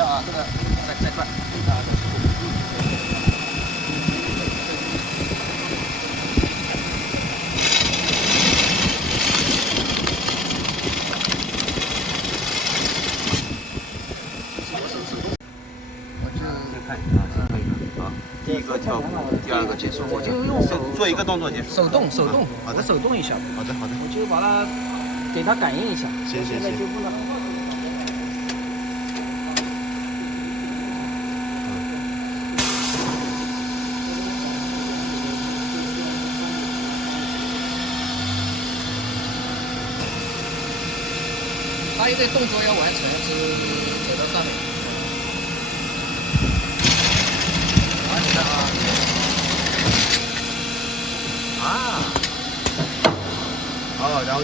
跳啊，这个再转。第一个跳步，第二个结束，我就用手做一个动作结束。手动，好的，手动一下。好的，好的。我就把它给它感应一下。行。就不能。它一个动作要完成是走到上面。好，你看啊。哦，然后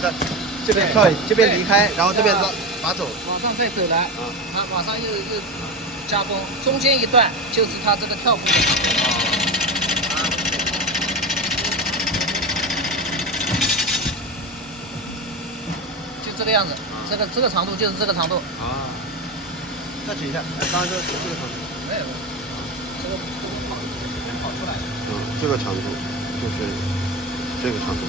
这边跳，这边离开，然后这边拔走，往上再走来，它往上又加工，中间一段就是它这个跳步的长度。就这个样子，这个长度就是这个长度。啊。再指一下，刚刚这个长度。没有，这个跑出来的。这个长度就是这个长度。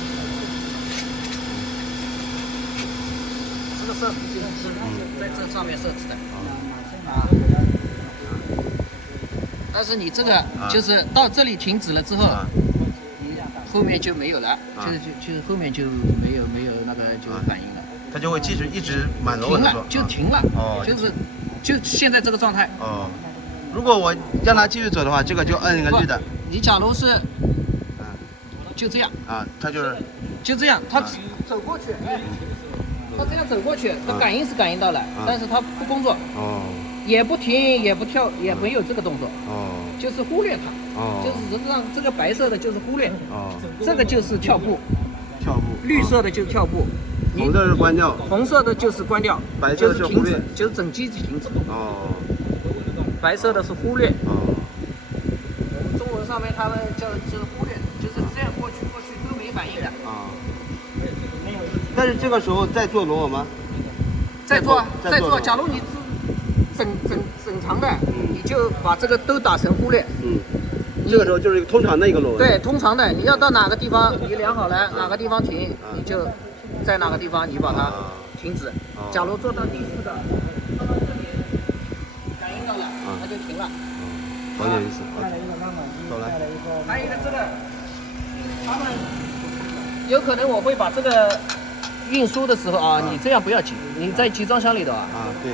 这个设置就是在这上面设置的。但是你这个就是到这里停止了之后，后面就没有了，就是后面就没有那个就反应了。它就会一直满楼停了就停了。哦，就现在这个状态。哦，如果我让它继续走的话，这个就摁一个绿的。你假如是，就这样啊，它就这样，它走过去，它这样走过去，它感应是感应到了，但是它不工作。哦。也不停，也不跳，也没有这个动作。哦。就是忽略它。哦。就是实际上这个白色的就是忽略。哦。这个就是跳步。跳步。绿色的就是跳步。红色是关掉。红色的就是关掉。白色是忽略。就是整机停止。哦。白色的是忽略。哦。我们中文上面他们就是忽略，就是这样过去都没反应的。啊。没有。但是这个时候再做螺纹吗？再做。假如你是整长的，你就把这个都打成忽略。这个时候就是通常的一个螺纹。对，通常的，你要到哪个地方你量好了，哪个地方停，你就在哪个地方你把它停止。假如做到第4个，做到这里感应到了，它就停了。好点意思。走来。还有一个这个，他们有可能我会把这个运输的时候啊，你这样不要紧，你在集装箱里头啊。对。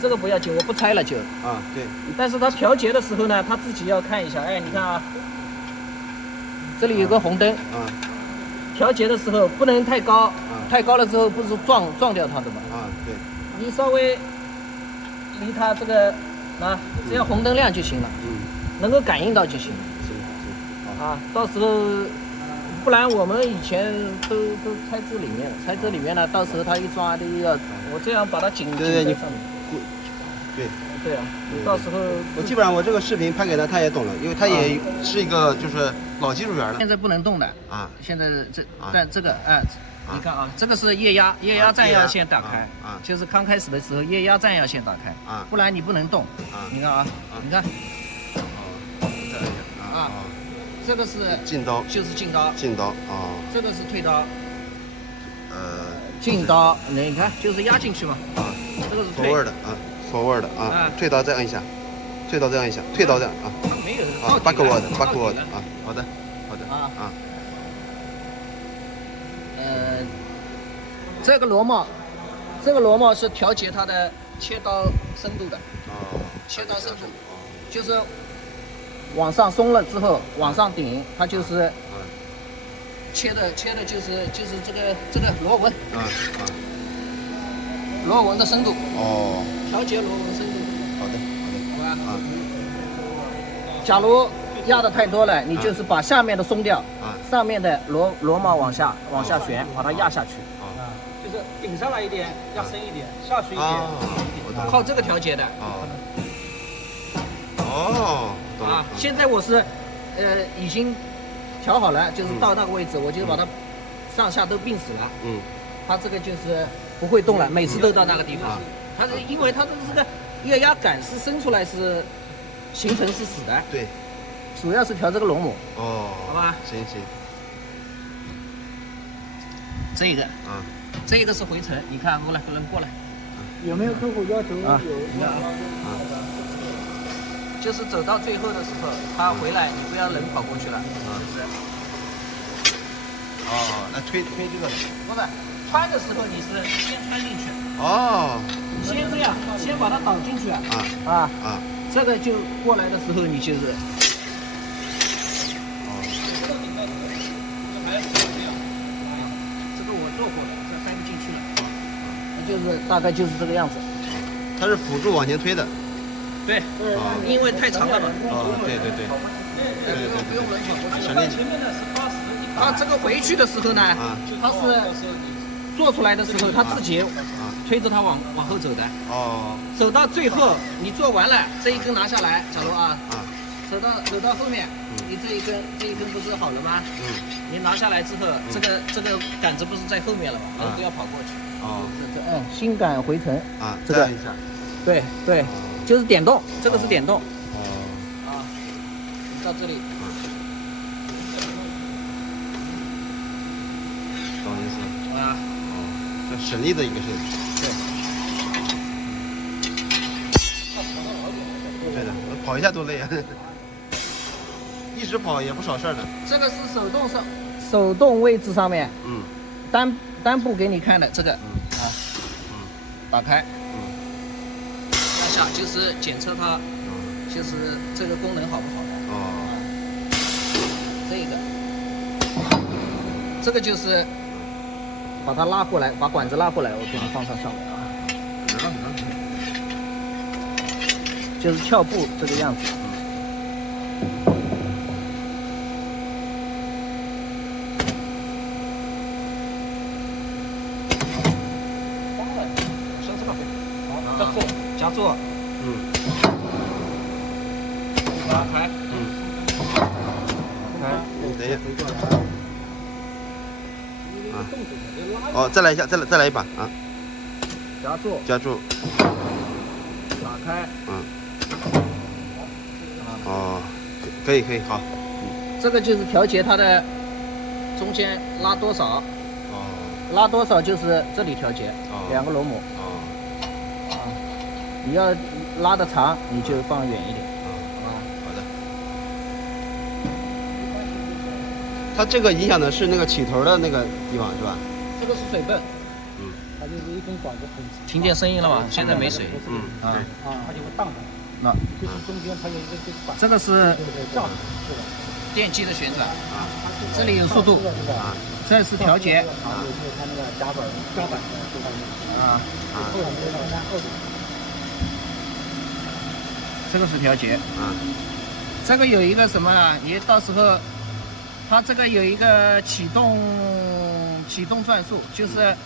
这个不要紧，我不拆了就。对。但是它调节的时候呢，他自己要看一下。哎，你看啊，这里有个红灯。调节的时候不能太高。太高了之后不是撞掉它的吗？对。你稍微离它这个只要红灯亮就行了。能够感应到就行了。到时候不然我们以前都拆这里面了，拆这里面呢，到时候它一抓的要我这样把它紧在上面。对啊，到时候我基本上我这个视频拍给他，他也懂了，因为他也是一个就是老技术员了。现在不能动的现在但这个你看啊，这个是液压站要先打开就是刚开始的时候液压站要先打开不然你不能动你看你看这个是进刀，就是进刀这个是退刀，进刀你看就是压进去嘛这个是退forward 的退刀再按一下，退刀再按一下，退刀再按没有backward 好的这个螺帽是调节它的切刀深度的切刀深度就是往上松了之后往上顶，它就是切的就是这个螺纹螺纹的深度调节螺纹深度。好的。假如压的太多了，你就是把下面的松掉上面的螺帽往下旋，把它压下去就是顶上来一点压深一点，下去一点靠这个调节的现在我是已经调好了，就是到那个位置我就把它上下都并死了它这个就是不会动了，每次都到那个地方它是因为它的这个液压杆是伸出来是行程是死的，对，主要是调这个螺母。哦，好吧。行行，这个啊，这个是回程，你看过来，过来。有没有客户要求啊有就是走到最后的时候，他回来，你不要人跑过去了，就是哦，来推这个，不是穿的时候你是先穿进去，哦，先这样，先把它导进去啊，这个就过来的时候你就是，这个我做过的，这塞不进去了，那就是大概就是这个样子。它是辅助往前推的。对，因为太长了嘛。哦，对，不用人跑过去。省力。他这个回去的时候呢，他是做出来的时候，他自己推着它往后走的。哦。走到最后，你做完了，这一根拿下来，假如走到后面，你这一根不是好了吗？你拿下来之后，这个杆子不是在后面了吗？人不要跑过去。哦。新杆回程。这样一下。对。就是点动，这个是点动。你到这里。懂意思。这省力的一个设计。对的，跑一下多累啊。一直跑也不少事儿的。这个是手动位置上面，单步给你看的这个，打开。就是检测它，就是这个功能好不好的。这个就是把它拉过来，把管子拉过来，我给你放上面啊。就是翘步这个样子。加座，打开，等一下，哦，再来一下，再来一把啊，加注，打开，哦，可以，好，这个就是调节它的中间拉多少，拉多少就是这里调节，两个螺母。你要拉的长，你就放远一点，好吧？好的。它这个影响的是那个起头的那个地方是吧？这个是水泵。它就是一根管子很。听见声音了吗？现在没水。它就会荡的。那就是中间它有一个管。这个是电机的旋转这里有速度这是调节就是它那个夹板的这个是调节，这个有一个什么呢？你到时候，它这个有一个启动转速，就是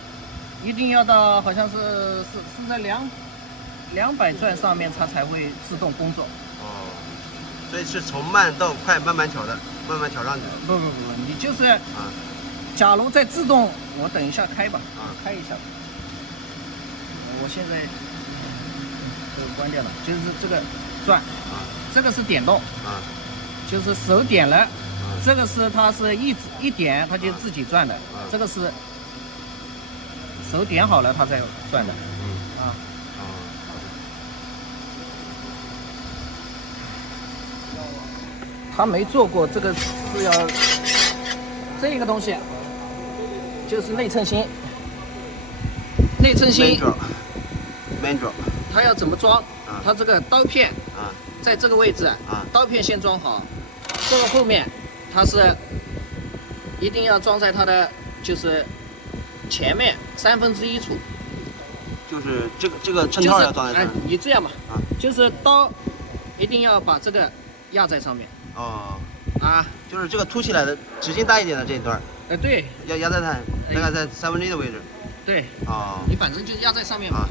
一定要到好像是在200转上面，它才会自动工作。所以是从慢到快，慢慢调上去。不，你就是假如在自动，我等一下开吧，开一下。我现在关掉了，就是这个。转，这个是点动，就是手点了，这个是它是一点它就自己转的，这个是手点好了它才转的，他没做过这个是要这个东西，就是内衬芯，它要怎么装？它这个刀片在这个位置，刀片先装好。这个后面它是一定要装在它的就是前面1/3处。就是这个衬套要装在这儿。你这样吧，就是刀一定要把这个压在上面。就是这个凸起来的直径大一点的这一段。对。要压在它大概在1/3的位置。对。你反正就压在上面嘛。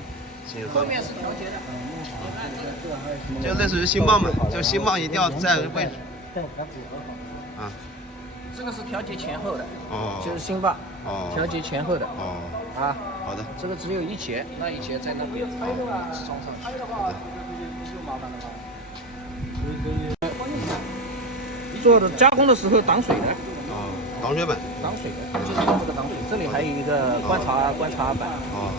后面是调节的。就类似于星棒嘛，就星棒一定要在位置。这个是调节前后的，就是星棒。哦，调节前后的。哦，啊，好的，这个只有一节，那一节在那边装上去。做的加工的时候挡水的。哦，挡水板。挡水的，就是用这个挡水。这里还有一个观察板。哦。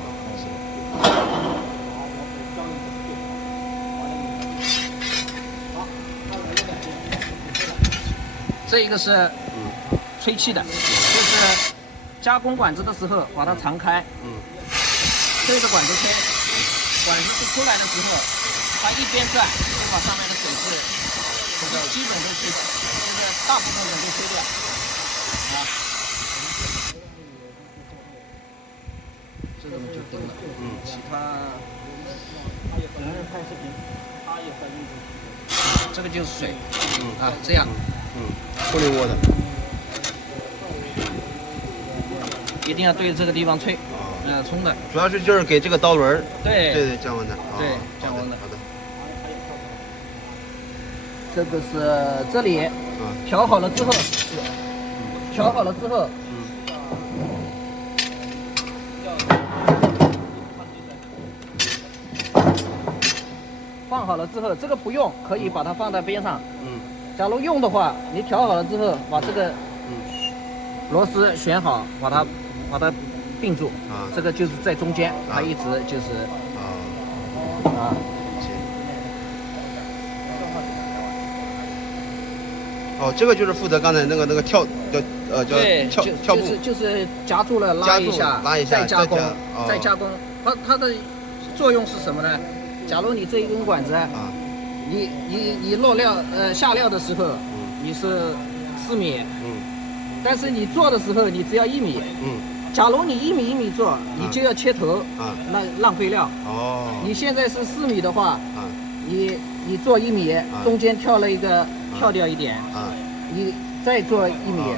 这一个是吹气的，就是加工管子的时候把它长开，对着管子吹，管子是出来的时候，它一边转，就把上面的水是这个基本都吹，就是大部分的都吹掉，啊，这种就灯了，其他这个就是水，啊，这样。玻璃窝的，一定要对着这个地方吹，冲的。主要是就是给这个刀轮对降温的，对降温的。好的。这个是这里调好了之后，放好了之后，这个不用，可以把它放在边上。假如用的话，你调好了之后，把这个螺丝选好，把它并住。这个就是在中间，它一直就是哦，这个就是负责刚才那个跳步，就是夹住了拉一下，再加工，再加工。它的作用是什么呢？假如你这一根管子你落料下料的时候，你是4米，但是你做的时候你只要1米，假如你1米1米做，你就要切头，那浪费料。你现在是4米的话，你做1米，中间跳掉一点，你再做1米，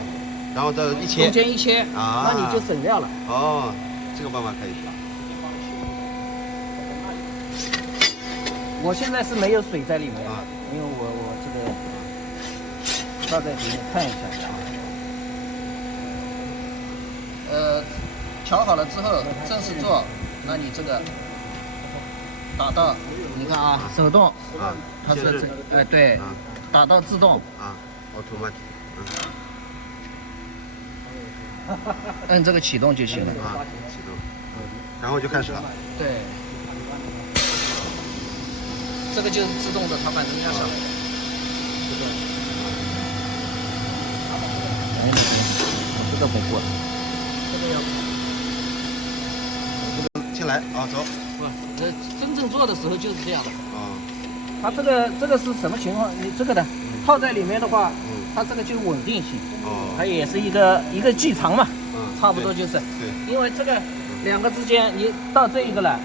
然后再一切，中间一切，那你就省料了。哦，这个办法可以。我现在是没有水在里面，因为我这个倒在里面看一下。调好了之后正式做，那你这个打到，你看啊，手动，它是对，打到自动automatic，摁这个启动就行了启动，然后就开始了。对。这个就是自动的，它反正压下来的。这个不过，这个要。进来走。真正做的时候就是这样的。它这个是什么情况？你这个的套在里面的话，它这个就稳定性。它也是一个计长嘛。差不多就是。对。因为这个2个之间，你到这一个了。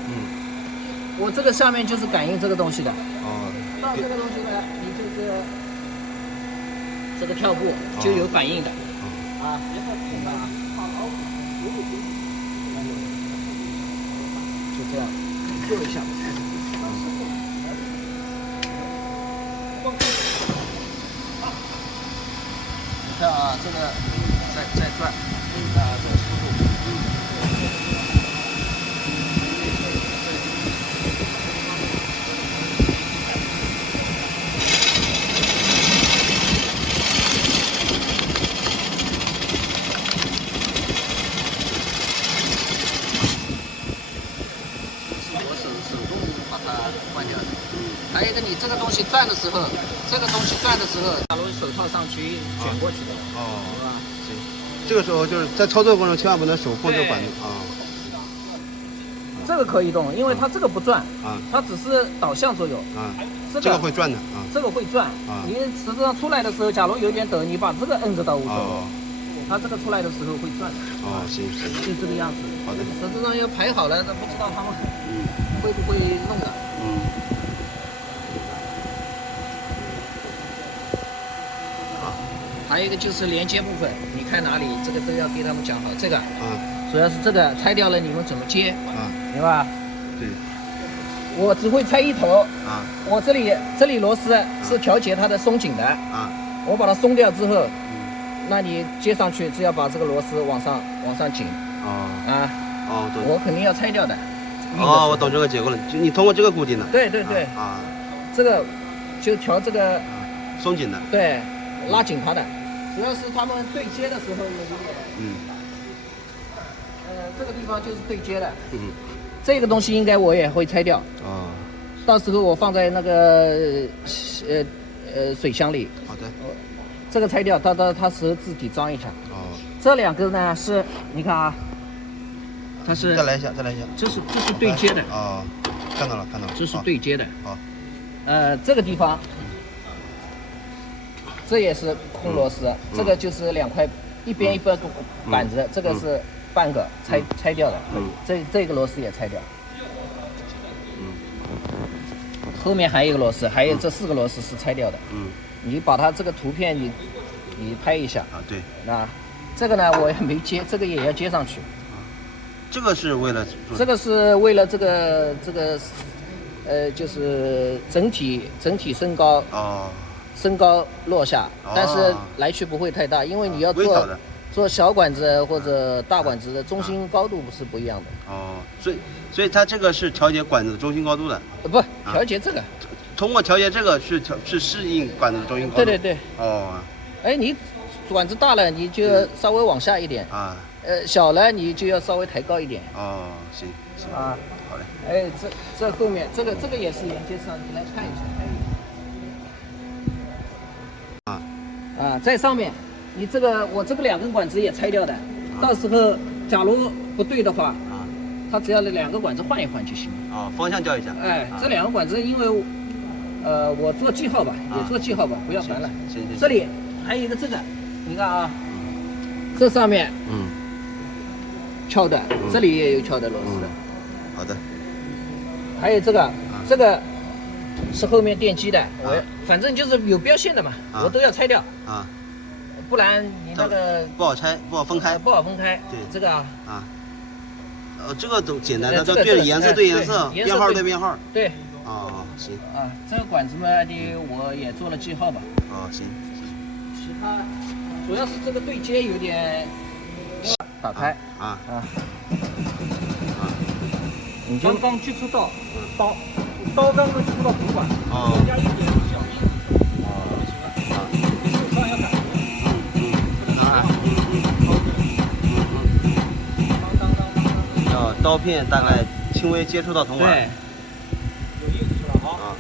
我这个下面就是感应这个东西的。到这个东西呢，你就是这个跳步就有反应的。就这样，做一下。你看啊，这个再转，这个速度。还有一个，你这个东西转的时候，假如手套上去卷过去的，是吧？行，这个时候就是在操作过程中千万不能手碰这个管子这个可以动，因为它这个不转它只是导向作用这个会转的这个会转你实际上出来的时候，假如有点抖，你把这个摁着倒无所谓。它这个出来的时候会转行，就这个样子。好的。实际上要排好了，不知道他们会不会弄的。还有一个就是连接部分，你看哪里，这个都要给他们讲好。这个主要是这个拆掉了，你们怎么接明白吧？对。我只会拆一头我这里螺丝是调节它的松紧的我把它松掉之后，那你接上去，只要把这个螺丝往上紧。对。我肯定要拆掉的。我懂这个结构了，就你通过这个固定的。对。这个就调这个。松紧的。对，拉紧它的，主要是他们对接的时候有一点。这个地方就是对接的。这个东西应该我也会拆掉。到时候我放在那个水箱里。好的。这个拆掉，它是自己装一下。这两个呢是，你看啊，它是。再来一下。这是对接的。看到了。这是对接的。好。这个地方，这也是空螺丝，这个就是2块，一边板子，这个是半个拆掉的。这个螺丝也拆掉。后面还有一个螺丝，还有这4个螺丝是拆掉的。你把它这个图片你拍一下。对。那这个呢我也没接，这个也要接上去。这个是为了。这个是为了这个就是整体升高。升高落下，但是来去不会太大，因为你要做小管子或者大管子的中心高度不一样的。所以它这个是调节管子的中心高度的。不，调节这个。通过调节这个去适应管子的中心高度。对。你管子大了，你就稍微往下一点。小了你就要稍微抬高一点。行。好嘞。这后面这个也是连接上，你来看一下。在上面，你我这个2根管子也拆掉的，到时候假如不对的话，它只要2个管子换一换就行了。方向调一下。这2个管子因为我做记号吧，也做记号吧，不要烦了。行。这里还有一个这个，你看啊，这上面翘的，这里也有翘的螺丝。好的。还有这个是后面电机的，反正就是有标线的嘛，我都要拆掉。不然你那个不好拆，不好分开。对，这个这个都简单的，都对着颜色对颜色，编号对编号。对。行。这个管子嘛，我也做了记号吧。行。其他主要是这个对接有点打开。你就刚接触到刀刚接触到主管，加一点小力。手上要改。刀片大概轻微接触到铜管。对。有意思了啊。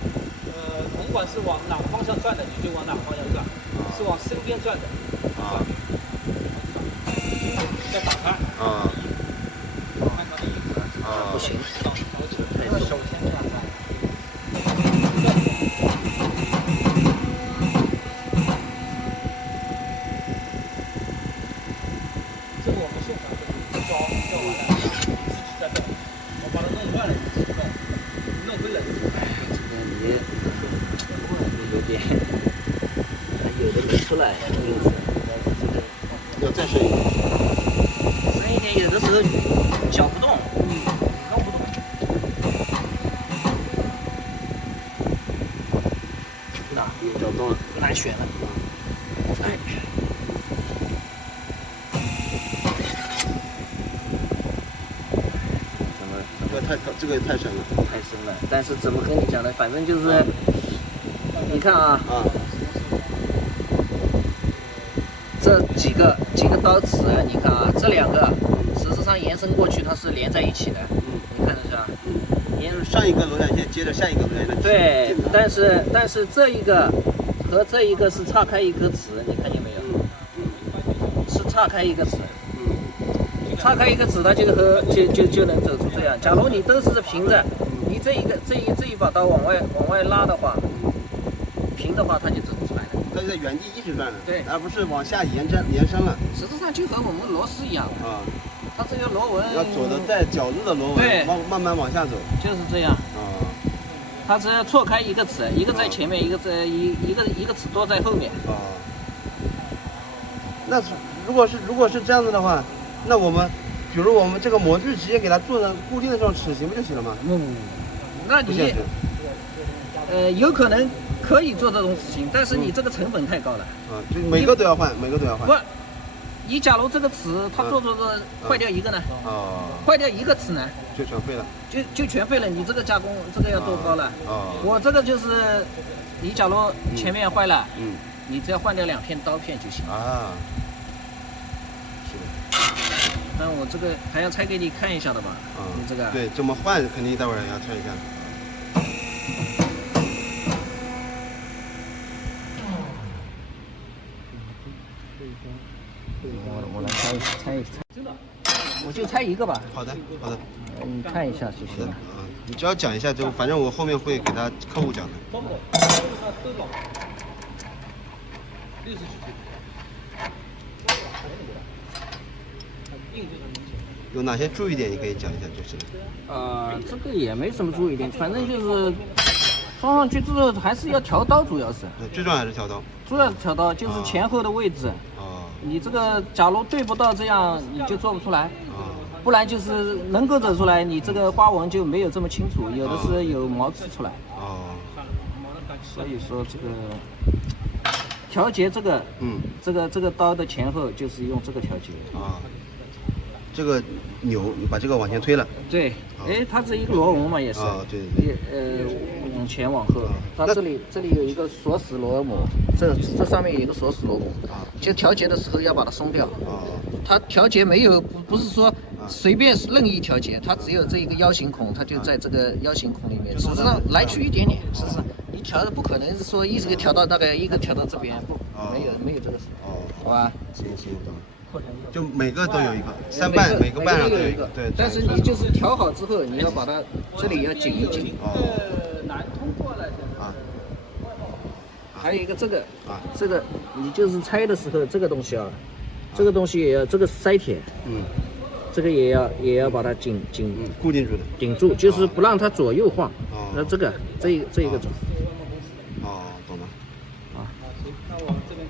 铜管是往哪个方向转的，你就往哪个方向转；是往身边转的。再打开。看它的意思。不行。手先这样转。这个我们现场就调完了，自己在动。我把它弄乱了，你自己弄；弄对了，你有点，有的没出来，要再深一点。深一点，有的时候搅不动。弄不动。搅不动了，难选了。这个也太深了。太深了，但是怎么跟你讲呢？反正就是，你看啊，这几个刀齿，你看啊，这2个实质上延伸过去，它是连在一起的。你看得是吧？上一个螺旋线接着下一个螺旋线。对，但是这一个和这一个是岔开一颗齿，你看见没有？是岔开一个齿。岔开一个齿，它就能走出这样。假如你都是平的，你这一把刀往外拉的话，平的话它就走不出来了。它就在原地一直转了，对，而不是往下延伸了。实质上就和我们螺丝一样它这个螺纹要走的带角度的螺纹，慢慢往下走，就是这样。它只要错开一个齿，一个在前面，一个齿多在后面。那如果是这样子的话，那我们，比如我们这个模具直接给它做成固定的这种齿形不就行了吗？那你有可能可以做这种齿形，但是你这个成本太高了。就每个都要换，不，你假如这个齿它做着坏掉一个呢？坏掉一个齿呢？就全废了。就全废了。你这个加工这个要多高了？我这个就是，你假如前面坏了，你只要换掉2片刀片就行。啊。是的。那我这个还要拆给你看一下的吧？你这个。对，怎么换肯定待会儿要拆一下。我来拆一拆，我就拆一个吧。好的，好的。你看一下就行了。你只要讲一下，就反正我后面会给他客户讲的。有哪些注意点你可以讲一下就是了。这个也没什么注意点，反正就是装上去之后还是要调刀，主要是。最重要还是调刀。主要是调刀，就是前后的位置。你这个假如对不到，这样你就做不出来。不然就是能够走出来，你这个花纹就没有这么清楚，有的是有毛刺出来。所以说这个调节这个，这个刀的前后就是用这个调节。这个钮你把这个往前推了。对，它是一个螺纹嘛，也是。对。往前往后，它这里有一个锁死螺母，这上面有一个锁死螺母，就调节的时候要把它松掉。它调节没有不是说随便任意调节，它只有这一个腰形孔，它就在这个腰形孔里面，只是让来去一点点，是不是？你调的不可能是说一个调到大概一个调到这边，不，没有这个事。好吧。行，懂了。就每个都有一个3瓣，每个瓣上都有一个。对。但是你就是调好之后，你要把它这里要紧一紧。还有一个这个这个你就是拆的时候，这个东西这个东西也要这个塞铁，这个也要把它紧固定住的，顶住，就是不让它左右晃。那这个这一个种。懂了。那我们这边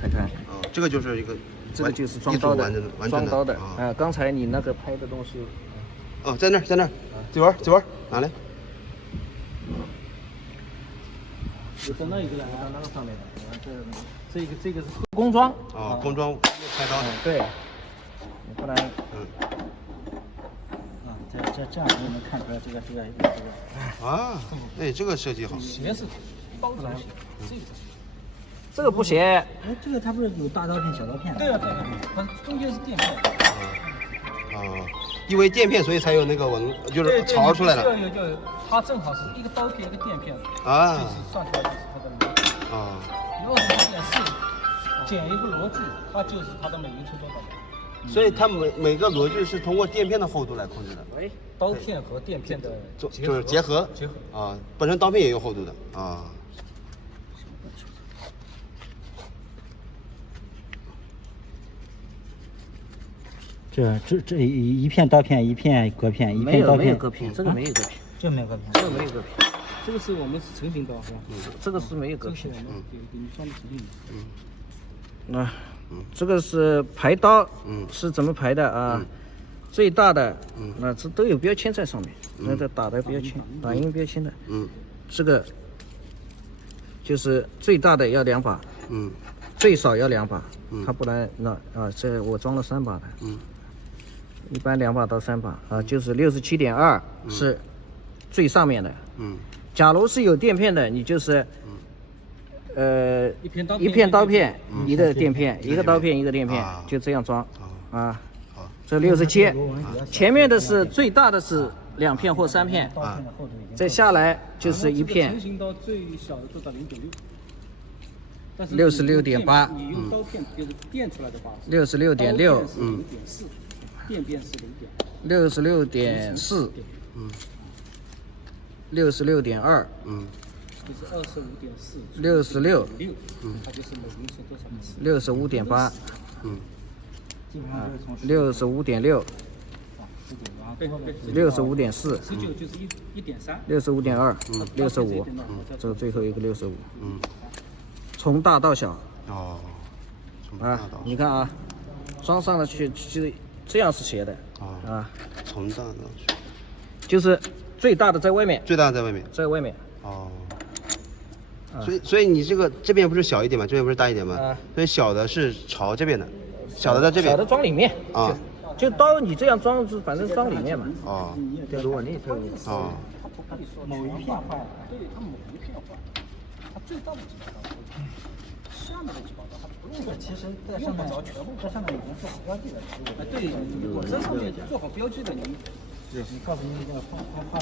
拆开。这个就是一个。这个就是装刀的，刚才你那个拍的东西，在那儿，嘴纹拿来。在那一个在那个上面的，这个是工装。工装开刀的。对，不然。这样就能看出来这个。这个设计好。斜是刀子来，这个不斜。这个它不是有大刀片、小刀片？对啊，它中间是垫片。因为垫片，所以才有那个纹，就是槽出来了。对，它正好是一个刀片，一个垫片。就是算出来就是它的螺距。如果是减一个螺距，它就是它的美银是多少？所以它每个螺距是通过垫片的厚度来控制的。刀片和垫片的就是结合。本身刀片也有厚度的。这一片刀片，一片割片，一片刀片。没有割片，这个没有割片，这没有割片，这个没有割片，这个是我们成型刀是吧？这个是没有割片。给你装的成型的。这个是排刀，是怎么排的啊？最大的，这都有标签在上面，那这打的标签，打印标签的。这个就是最大的要2把，最少要2把，它不然这我装了3把的，一般2把到3把就是67.2是最上面的，假如是有垫片的，你就是一片刀片，一个垫片，一个刀片，一个垫片，就这样装这67，前面的是最大的是2片或3片，再下来就是1片。成型刀最小的做到0.6， 66.8，你用刀片就是垫出来的话，66.6，垫片是0.4，66.4，66.2，就是25.4，66，它就是美银是多少？65.8，基本上就是从65.6。65.4，19就是1.3， 65.2， 65，这最后一个65，从大到小，你看装上了去，这样是斜的，从大到小，就是最大的在外面，最大的在外面。在外面。哦。所以你这边不是小一点吗？这边不是大一点吗？所以小的是朝这边的，小的在这边。小的装里面。啊。就刀你这样装，反正装里面嘛。哦。对，如果你哦。某一片坏了，对，它某一片坏了，它最大的几把刀，下面的几把刀它不用。其实在上面全部在上面已经做好标记了。对，我在上面做好标记的，你告诉你要放。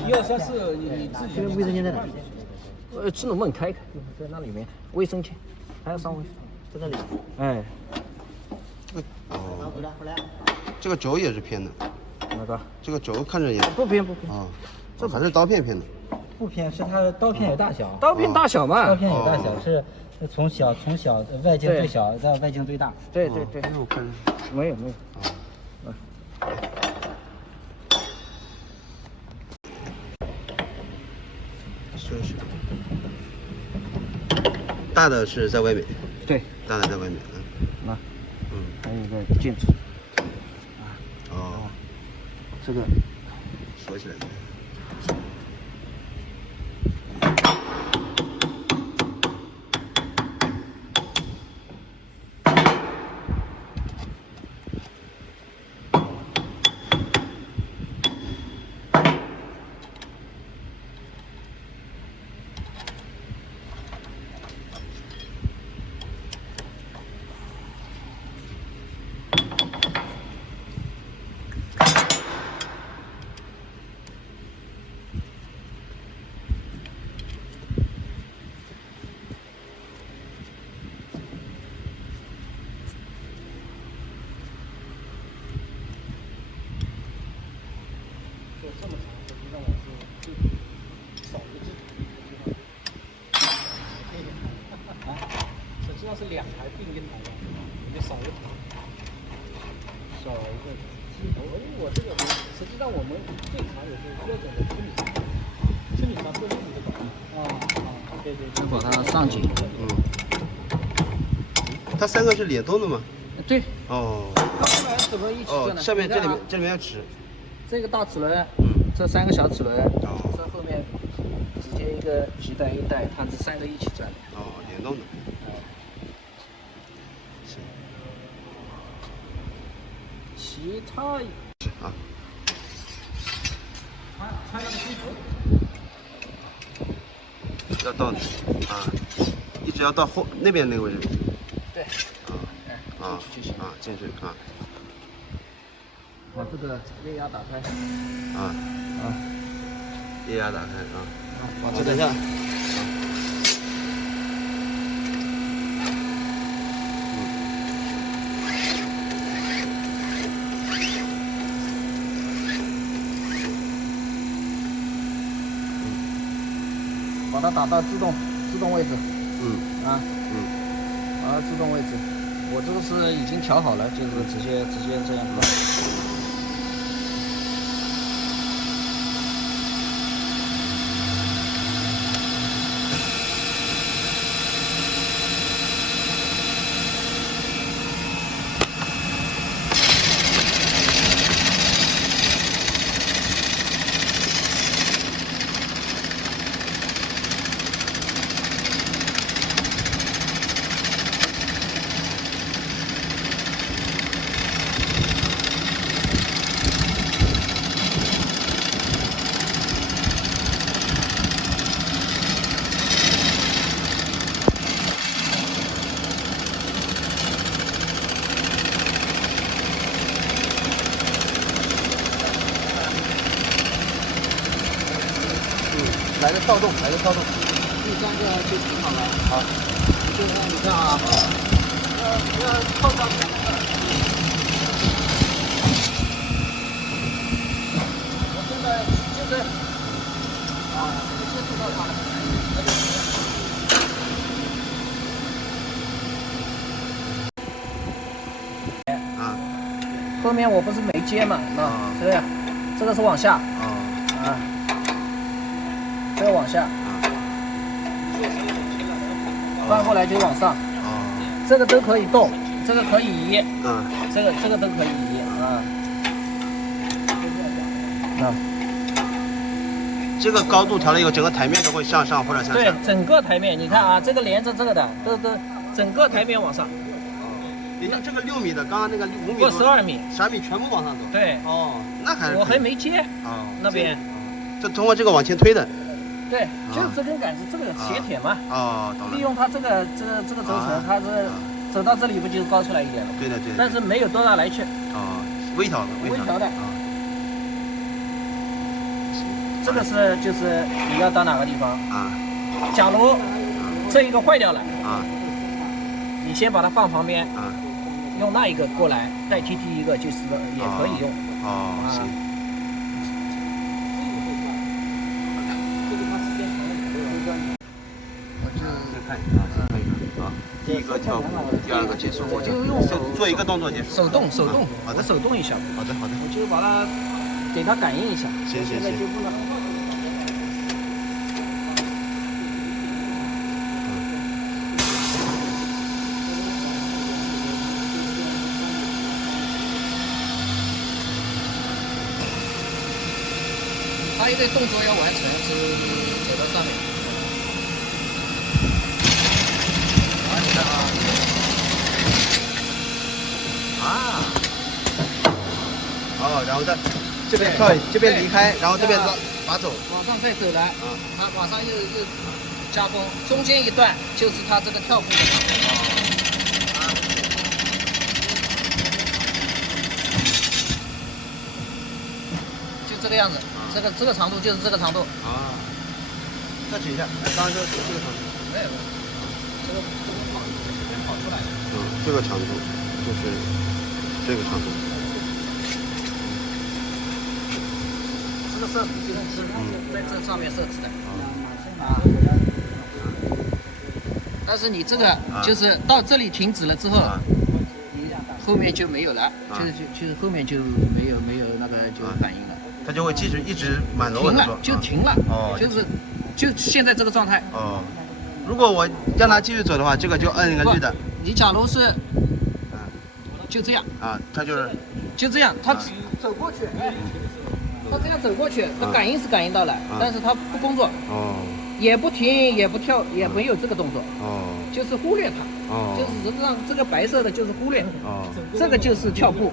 1、2、3、4，你自己。卫生间在哪？自动门开，在那里面。卫生间，还要上卫生，在那里。哎。哦。这个轴也是偏的。哪个？这个轴看着也不偏。啊。这还是刀片偏的。不偏，是它的刀片有大小。刀片大小嘛。刀片有大小是从小外径最小到外径最大。对。那我看没有。是。大的是在外面。对。大的在外面。还有一个剑指。这个锁起来的。实际上是2台并1台的，你少一台，少一个机头。我这个实际上我们最常有是标准的7米长做另一个对，就把它上紧。它3个是联动的吗？对。哦。它后来怎么一起做呢？下面这里面要齿。这个大齿轮，这3个小齿轮，这后面直接一个皮带一带，它这3个一起转。联动的。是。其他。拆那个机头。要到一直要到后那边那个位置。对。进去。把这个液压打开。液压打开我等一下。把它打到自动位置。打到自动位置。我这个是已经调好了，就是直接这样放。来个跳动。第3个就停好了。好。现在你看要扣上去。我现在就是接触到它了。后面我不是没接嘛？是不是？这个是往下。这个往下。翻过来就往上。这个都可以动，这个可以移。这个都可以移。这个高度调了以后，整个台面都会向上或者向下。对，整个台面，你看啊，这个连着这个的，都整个台面往上。也就这个6米的，刚刚那个5米过12米，12米全部往上走。对。哦，那还是我还没接啊那边。就通过这个往前推的。对，就是这根杆子，这个斜铁嘛。哦，懂了。利用它这个轴承，它是走到这里不就高出来一点了？对的对的。但是没有多大来去。哦，微调的。微调的。啊。这个是就是你要到哪个地方啊？假如这一个坏掉了啊，你先把它放旁边啊，用那一个过来代替第一个，就是也可以用。哦，行。我就看一下啊，可以啊。第一个跳步，第二个结束。我就用手做一个动作结束。手动。好的，手动一下。好的。我就把它给它感应一下。行。它一个动作要完成，是走到上面。好，你看啊。哦，然后在这边跳，这边离开，然后这边拔走。往上再走来，它往上又加工，中间一段就是它这个跳步的长度。就这个样子。这个长度就是这个长度啊。再举一下，刚刚这个长度。没有，这个跑出来的。这个长度就是这个长度。这个设置就是在这上面设置的啊。但是你这个就是到这里停止了之后，后面就没有了，就是后面就没有那个就反应了。它就会继续一直满楼的做，就停了，就现在这个状态。哦，如果我让它继续走的话，这个就摁一个绿的。你假如是，就这样啊，它就这样，它走过去，它这样走过去，它感应是感应到了，但是它不工作，也不停，也不跳，也没有这个动作，就是忽略它，就是实际上这个白色的就是忽略，这个就是跳步，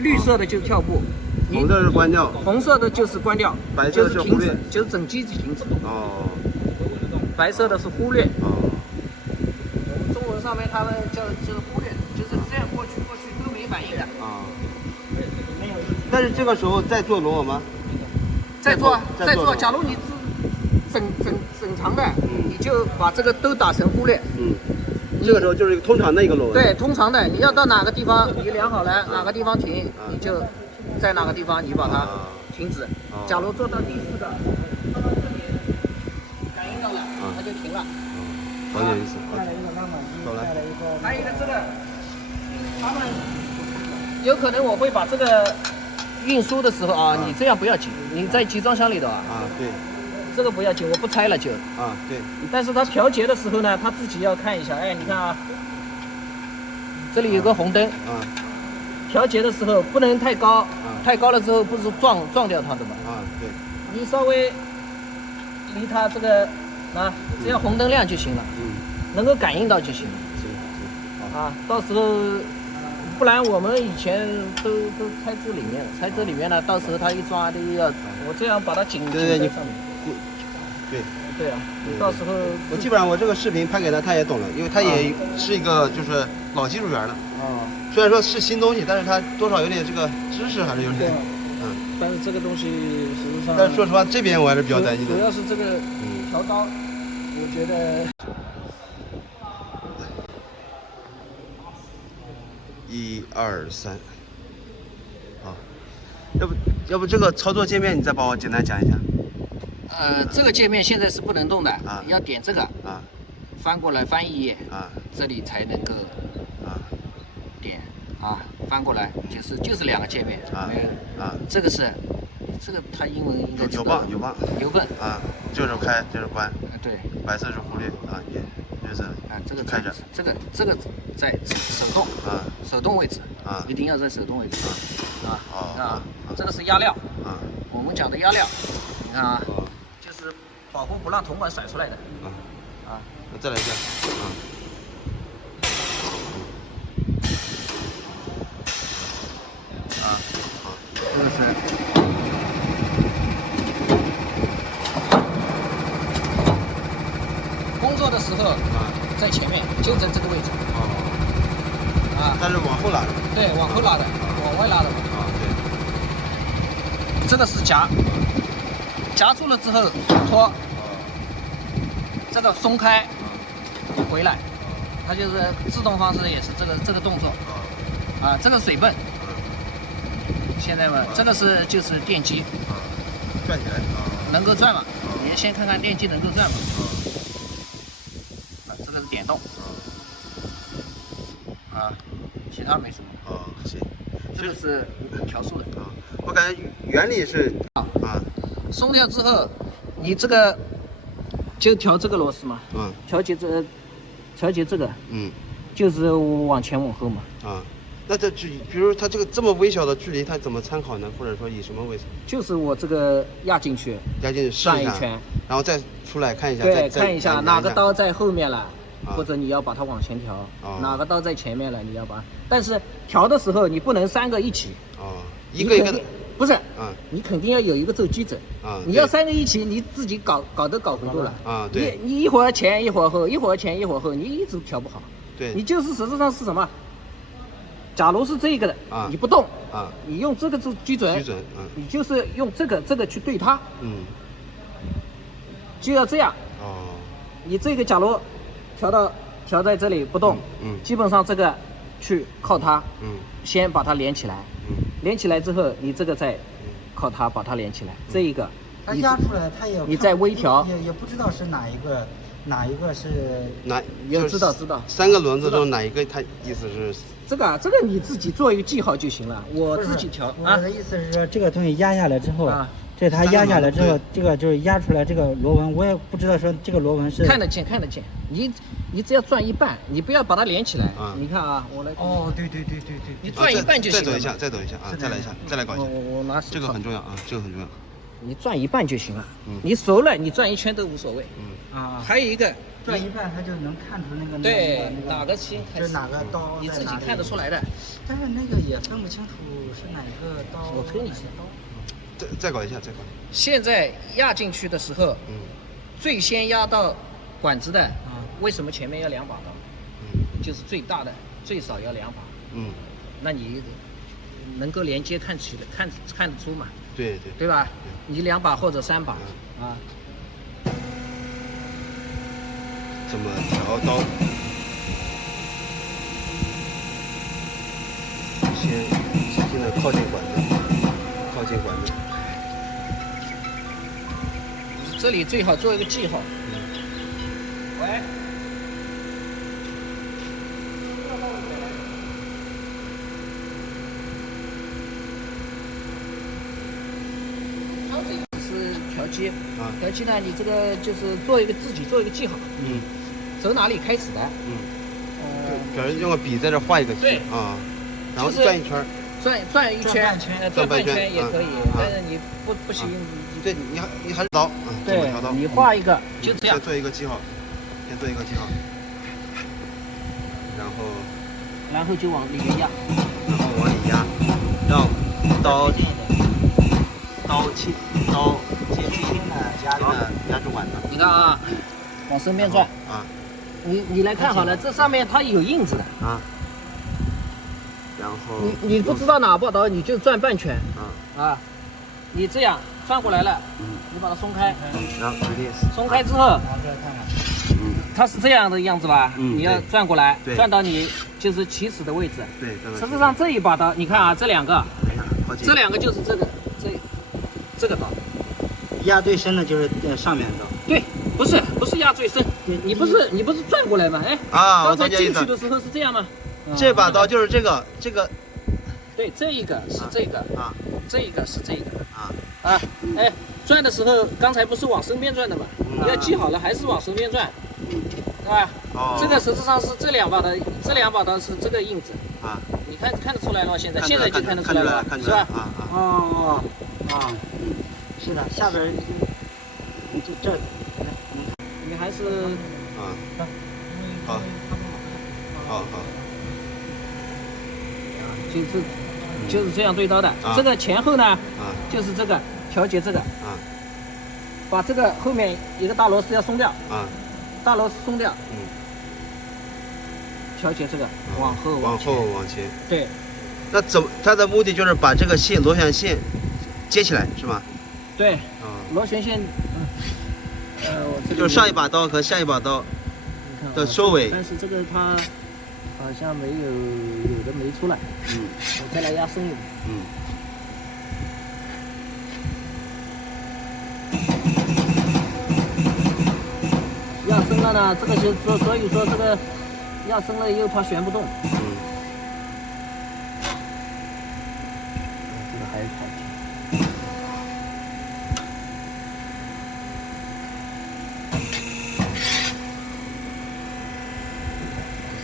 绿色的就是跳步。红色是关掉，红色的就是关掉，白色是忽略，就是整机子停止。哦，白色的是忽略。哦，我们中文上面他们就是忽略，就是这样过去都没反应的。啊。但是这个时候再做螺纹吗？再做。假如你是整长的，你就把这个都打成忽略。这个时候就是一个通常的一个螺纹。对，通常的，你要到哪个地方你量好了，哪个地方停，你就。在哪个地方你把它停止？假如做到第4个，感应到了，它就停了。好有意思。走了。还有一个这个，他们有可能我会把这个运输的时候啊，你这样不要紧，你在集装箱里头啊。对。这个不要紧，我不拆了就。对。但是它调节的时候呢，他自己要看一下。哎，你看啊，这里有个红灯。调节的时候不能太高，太高了之后不是撞掉它的吗？对。你稍微离它这个只要红灯亮就行了，能够感应到就行了。到时候不然我们以前都拆这里面了，拆这里面呢，到时候它一抓都要我这样把它紧在上面。对啊，到时候我基本上我这个视频拍给他，他也懂了，因为他也是一个就是老技术员了。虽然说是新东西，但是他多少有点这个知识还是有点。但是这个东西实际上。但是说实话，这边我还是比较担心的。主要是这个调高，我觉得。1、2、3，好，要不这个操作界面你再帮我简单讲一下。这个界面现在是不能动的，要点这个翻过来翻一页这里才能够点翻过来就是2个界面这个是它英文应该有棒就是开就是关，对，白色是忽略绿色这个开着，这个在手动位置一定要在手动位置这个是压料我们讲的压料，你看保护不让铜管甩出来的。啊，再来一下。好，这个是。工作的时候在前面，就在这个位置。但是往后拉的。对，往后拉的，往外拉的。对。这个是夹，夹住了之后拖，这个松开，回来，它就是自动方式也是这个动作。这个水泵。现在嘛，这个就是电机。转起来。能够转嘛？你先看看电机能够转吗？这个是点动。其他没什么。行。这个是调速的。我感觉原理是松掉之后，你这个就调这个螺丝嘛。调节这个。就是往前往后嘛。那这距，比如它这么微小的距离，它怎么参考呢？或者说以什么为？就是我这个压进去转一圈，然后再出来看一下。对，看一下哪个刀在后面了，或者你要把它往前调。哪个刀在前面了，你要把。但是调的时候你不能3个一起。一个一个的。不是。你肯定要有一个做基准。你要3个一起，你自己搞糊涂了。对。你一会儿前一会儿后，一会儿前一会儿后，你一直调不好。对。你就是实质上是什么？假如是这个的，你不动，你用这个做基准，你就是用这个去对它，就要这样。你这个假如调在这里不动，基本上这个去靠它，先把它连起来，连起来之后，你这个再靠它把它连起来，这一个，它压出来，它也你再微调，也不知道是哪一个是要知道3个轮子中哪一个，它意思是。这个你自己做一个记号就行了，我自己调。我的意思是说，这个东西压下来之后，这它压下来之后，这个就是压出来这个螺纹，我也不知道说这个螺纹是看得见。你只要转一半，你不要把它连起来。你看啊，我来。对。你转一半就行了。再走一下再来一下，再来搞一下。我拿手。这个很重要这个很重要。你转一半就行了。你熟了，你转一圈都无所谓。还有一个。转一半，它就能看出那个哪个芯是哪个刀，你自己看得出来的。但是那个也分不清楚是哪个刀。我推你是刀。再搞一下。现在压进去的时候，最先压到管子的，为什么前面要2把刀？就是最大的最少要2把。那你能够连接看得出嘛？对吧？你2把或者3把怎么调刀？现在靠近管子。这里最好做一个记号。喂。是调机。调机呢，你这个就是自己做一个记号。走哪里开始的？比如用个笔在这画一个对然后转一圈，转一圈，转半圈也可以，但是你不行，对，你还是刀对，调刀，你画一个就这样，先做一个记号，然后就往里面压，让刀接轻的压住管子。你看啊，往身边转你来看好了，这上面它有印子的然后你不知道哪把刀，你就转半圈你这样转过来了，你把它松开，然后松开之后，它是这样的样子吧？你要转过来，转到你就是起始的位置。对，实际上这一把刀，你看啊，这两个就是这个刀，压最深的就是上面的刀。对，不是压最深，你不是转过来吗？刚才进去的时候是这样吗？这把刀就是这个。对，这一个是这个这一个是这个转的时候刚才不是往身边转的吗？你要记好了，还是往身边转，对吧？这个实质上是这两把刀是这个印子你看得出来了吗？现在就看得出来了，是吧？是的，下边还是好，就是这样对刀的。这个前后呢，就是这个调节这个，把这个后面一个大螺丝要松掉，大螺丝松掉，调节这个往后往前。对。那它的目的就是把这个螺旋线接起来，是吗？对。螺旋线，就是上一把刀和下一把刀的收尾。但是这个它好像有的没出来。我再来压松一点。压深了呢，这个就所以说这个压深了又怕旋不动。这个还是好听。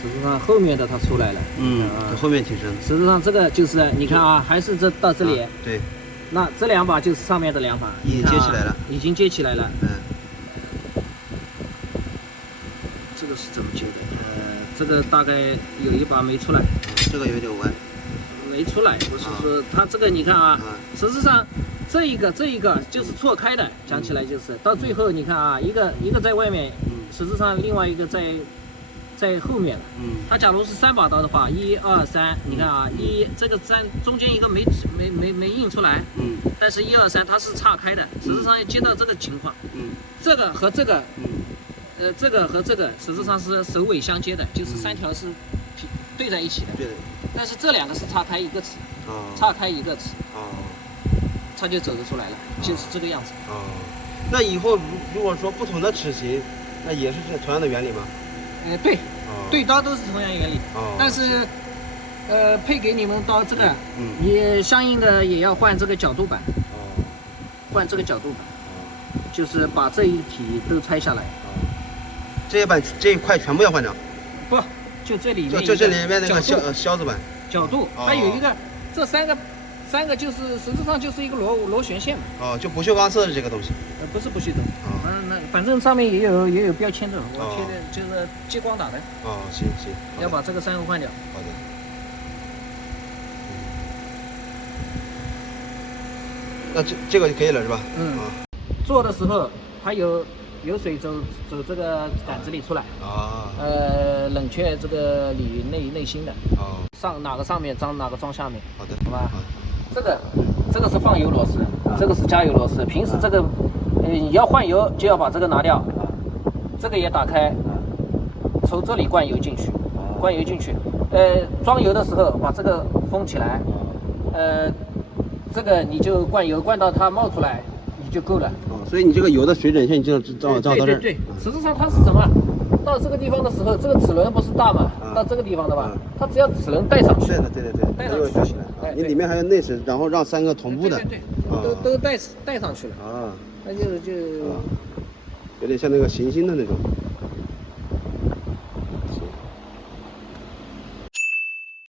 实际上后面的它出来了。后面提升。实际上这个就是你看啊，还是到这里。对。那这两把就是上面的两把，已经接起来了。已经接起来了。这个是怎么接的？这个大概有一把没出来。这个有点歪。没出来，不是说它这个你看啊，实际上这一个就是错开的，讲起来就是到最后你看啊，一个在外面，实际上另外一个在后面了。它假如是3把刀的话，1、2、3，你看啊，这个3中间一个没印出来，但是1、2、3它是岔开的，实际上要接到这个情况，这个和这个，这个和这个实际上是首尾相接的，就是3条是对在一起的。对的。但是这两个是岔开一个齿，岔开一个齿，它就走得出来了，就是这个样子。那以后如果说不同的齿形，那也是同样的原理吗？对，对刀都是同样原理。但是，配给你们刀这个，你相应的也要换这个角度板。换这个角度板，就是把这一体都拆下来。这一块全部要换掉？不。就这里面，就这里面那个销子板角度，它有一个，这三个就是实质上就是一个螺旋线嘛。就不锈钢色的这个东西。不是不锈钢。反正上面也有标签的，我贴的就是激光打的。行。要把这个3个换掉。好的。那这个就可以了是吧？做的时候它有水走这个杆子里出来。冷却这个里内芯的。上哪个上面装哪个装下面。好的。好吧。这个是放油螺丝，这个是加油螺丝。平时这个你要换油就要把这个拿掉，这个也打开，从这里灌油进去，装油的时候把这个封起来，这个你就灌油灌到它冒出来你就够了。所以你这个油的水准线就照到这儿。对，实际上它是什么？到这个地方的时候，这个齿轮不是大嘛？到这个地方的吧，它只要齿轮带上去。对，带上去就行了。你里面还有内齿，然后让3个同步的。对，都带上去了。那就有点像那个行星的那种。